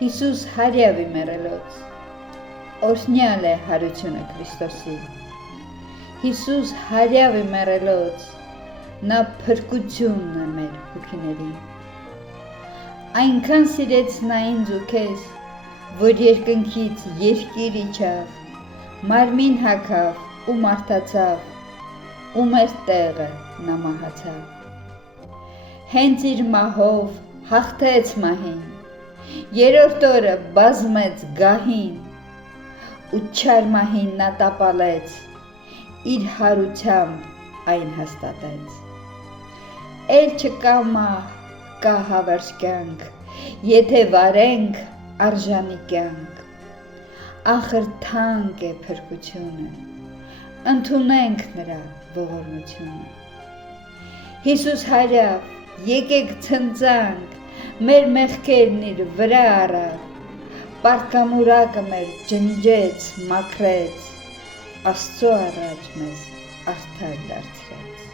Հիսուս հարյավի մերելոց, օրհնյալ է հարությունը Քրիստոսի։ Հիսուս հարյավի մերելոց, նա փրկությունն է մեր հոգիներին։ Այնքան սիրեց նա ինձ ու քեզ, որ երկնքից երկիր իջավ, մարմին հագավ ու մարդացավ, ու մեր տեղը նա մահացավ։ Հենց իր մահով հաղթեց մահին, երրորդ օրը բազմեց գահին, ու չար մահին նա տապալեց, իր հարությամբ այն հաստատեց։ Էլ չկա մահ, կա հավերժ կյանք, եթե վարենք արժանի կյանք։ Ախր թանկ է փրկությունը, ընդունենք նրա ողորմությունը։ Հիսուս հարյավ, եկեք ցնծանք, մեր մեղքերն իր վրա առավ, պարտքամուրակը մեր ջնջեց, մաքրեց, Աստծո առաջ մեզ արդար դարձրեց։